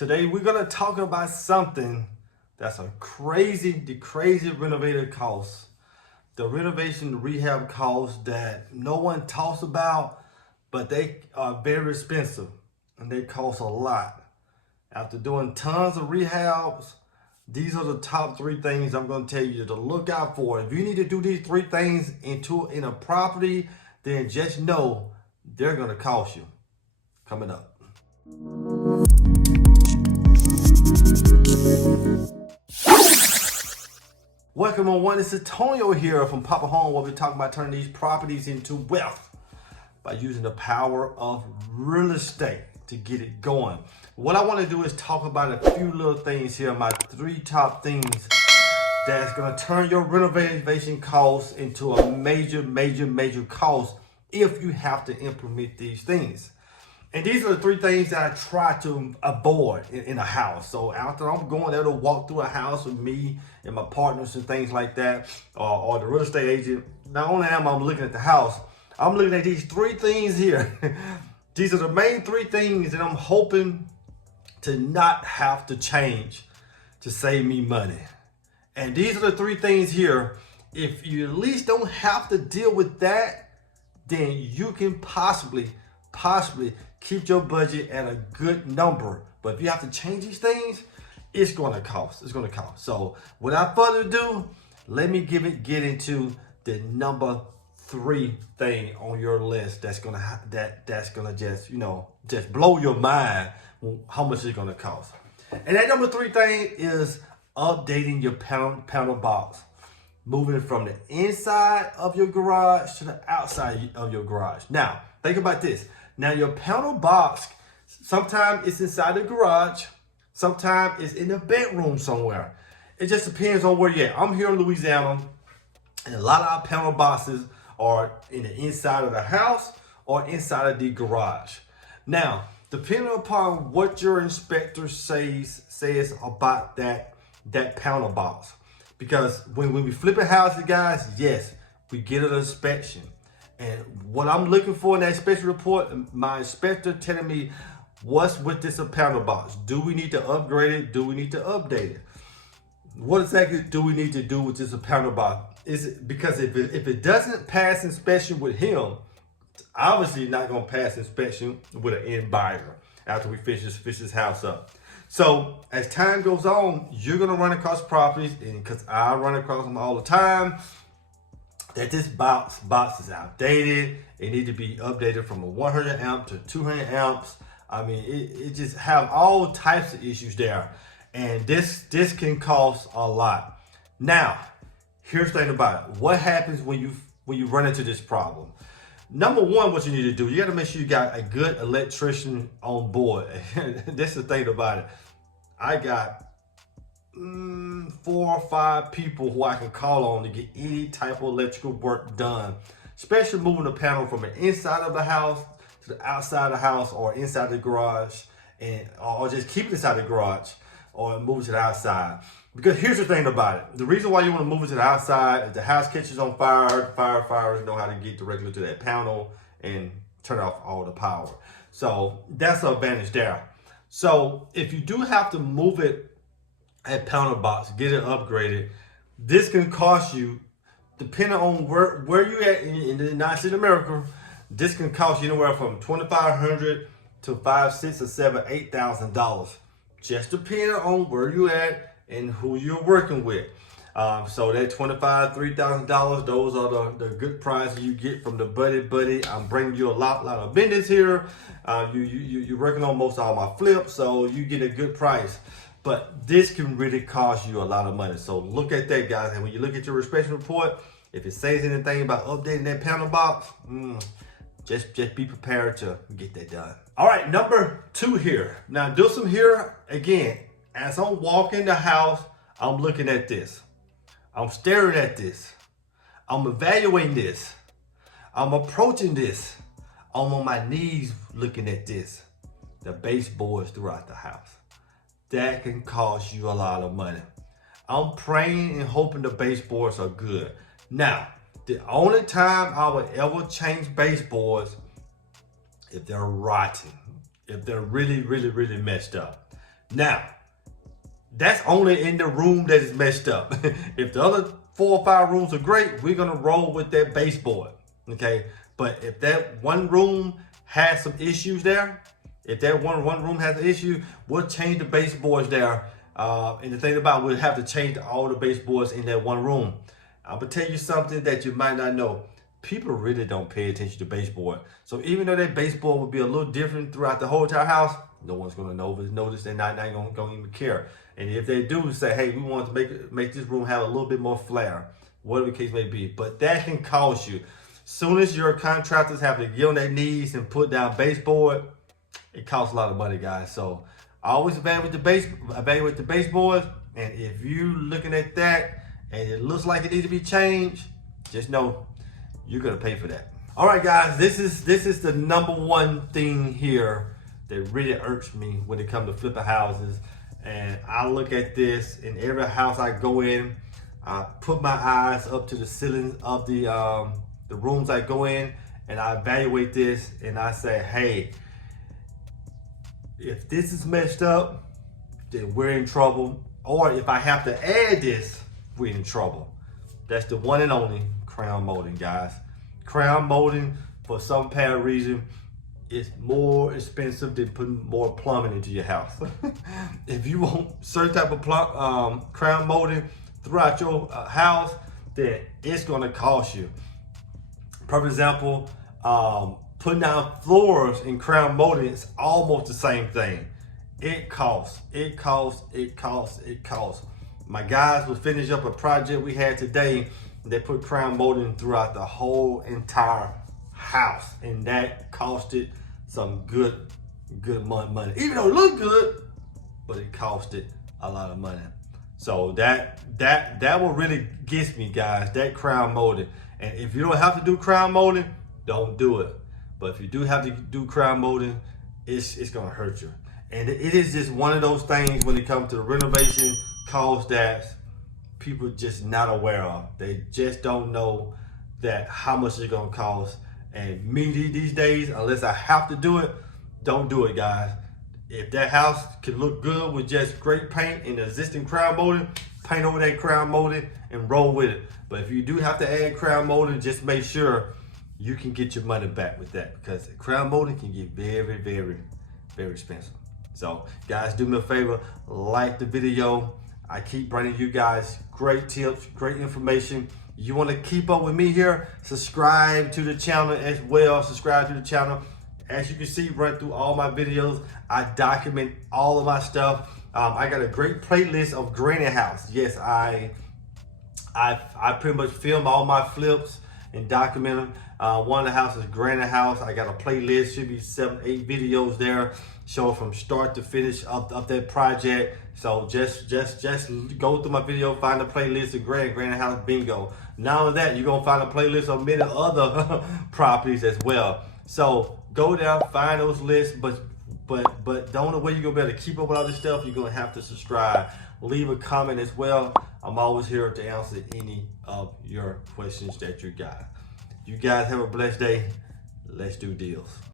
Today we're gonna talk about something that's the crazy renovator costs. The renovation rehab costs that no one talks about, but they are very expensive and they cost a lot. After doing tons of rehabs, these are the top 3 things I'm gonna tell you to look out for. If you need to do these 3 things in a property, then just know they're gonna cost you. Coming up. Welcome everyone, it's Antonio here from Papa Home, where we're talking about turning these properties into wealth by using the power of real estate to get it going. What I want to do is talk about a few little things here, my 3 top things that's going to turn your renovation costs into a major cost if you have to implement these things. And these are the 3 things that I try to avoid in a house. So after I'm going there to walk through a house with me and my partners and things like that, or the real estate agent, not only am I looking at the house, I'm looking at these 3 things here. These are the main 3 things that I'm hoping to not have to change to save me money. And these are the 3 things here. If you at least don't have to deal with that, then you can possibly keep your budget at a good number. But if you have to change these things, it's going to cost. It's going to cost. So without further ado, let me get into the number 3 thing on your list that's gonna just blow your mind how much it's gonna cost. And that number 3 thing is updating your panel box, moving it from the inside of your garage to the outside of your garage. Now think about this. Now your panel box, sometimes it's inside the garage, sometimes it's in the bedroom somewhere. It just depends on where you're at. I'm here in Louisiana, and a lot of our panel boxes are in the inside of the house or inside of the garage. Now, depending upon what your inspector says about that panel box, because when we flip a house, guys, yes, we get an inspection. And what I'm looking for in that inspection report, my inspector telling me what's with this panel box. Do we need to upgrade it? Do we need to update it? What exactly do we need to do with this panel box? Because if it doesn't pass inspection with him, it's obviously not going to pass inspection with an end buyer after we finish this house up. So as time goes on, you're going to run across properties, and because I run across them all the time, that this box is outdated. It needs to be updated from a 100 amp to 200 amps. I mean, it just have all types of issues there. And this can cost a lot. Now, here's the thing about it. What happens when you run into this problem? Number 1, what you need to do, you got to make sure you got a good electrician on board. That's the thing about it. I got 4 or 5 people who I can call on to get any type of electrical work done, especially moving the panel from the inside of the house to the outside of the house or inside the garage, or just keep it inside the garage or move it to the outside. Because here's the thing about it. The reason why you want to move it to the outside, if the house catches on fire, firefighters know how to get directly to that panel and turn off all the power. So that's the advantage there. So if you do have to move it, at panel box, get it upgraded, this can cost you, depending on where you at in the United States of America, this can cost you anywhere from $2,500 to $5,000, $6,000, $7,000, $8,000, just depending on where you at and who you're working with. So that $2,500, $3,000, those are the good prices you get from the buddy. I'm bringing you a lot of business here. You're working on most of all my flips, so you get a good price. But this can really cost you a lot of money. So look at that, guys. And when you look at your inspection report, if it says anything about updating that panel box, just be prepared to get that done. All right, number 2 here. Now do some here again. As I'm walking the house, I'm looking at this. I'm staring at this. I'm evaluating this. I'm approaching this. I'm on my knees looking at this. The baseboards throughout the house. That can cost you a lot of money. I'm praying and hoping the baseboards are good. Now, the only time I would ever change baseboards if they're rotten, if they're really messed up. Now, that's only in the room that is messed up. If the other 4 or 5 rooms are great, we're gonna roll with that baseboard, okay? But if that one room has some issues there, if that one room has an issue, we'll change the baseboards there. And the thing about it, we'll have to change all the baseboards in that one room. I'm gonna tell you something that you might not know. People really don't pay attention to baseboard. So even though that baseboard would be a little different throughout the whole entire house, no one's gonna notice. They're not gonna even care. And if they do say, hey, we want to make this room have a little bit more flair, whatever the case may be. But that can cost you. Soon as your contractors have to get on their knees and put down baseboard, it costs a lot of money, guys. So I always evaluate the baseboards. And if you looking at that and it looks like it needs to be changed, just know you're gonna pay for that. All right, guys, this is the number one thing here that really irks me when it comes to flipping houses. And I look at this in every house I go in. I put my eyes up to the ceiling of the rooms I go in, and I evaluate this, and I say, hey, if this is messed up, then we're in trouble. Or if I have to add this, we're in trouble. That's the one and only crown molding, guys. Crown molding, for some apparent reason, is more expensive than putting more plumbing into your house. If you want certain type of crown molding throughout your house, then it's gonna cost you. For example, putting down floors in crown molding is almost the same thing. It costs. My guys will finish up a project we had today. They put crown molding throughout the whole entire house, and that costed some good money. Even though it looked good, but it costed a lot of money. So that what really gets me, guys, that crown molding. And if you don't have to do crown molding, don't do it. But if you do have to do crown molding, it's gonna hurt you. And it is just one of those things when it comes to the renovation costs that people just not aware of. They just don't know that how much it's gonna cost. And me these days, unless I have to do it, don't do it, guys. If that house can look good with just great paint and existing crown molding, paint over that crown molding and roll with it. But if you do have to add crown molding, just make sure you can get your money back with that, because crown molding can get very, very, very expensive. So guys, do me a favor, like the video. I keep bringing you guys great tips, great information. You want to keep up with me here, subscribe to the channel as well. Subscribe to the channel. As you can see, run through all my videos. I document all of my stuff. I got a great playlist of granny house. Yes, I pretty much film all my flips and document them. One of the houses, granny house. I got a playlist, should be 7, 8 videos there, show from start to finish of that project. So just go through my video, find the playlist of granny house bingo. Not only that, you're gonna find a playlist of many other properties as well. So go there, find those lists, but the only way you're gonna be able to keep up with all this stuff, you're gonna have to subscribe. Leave a comment as well. I'm always here to answer any of your questions that you got. You guys have a blessed day. Let's do deals.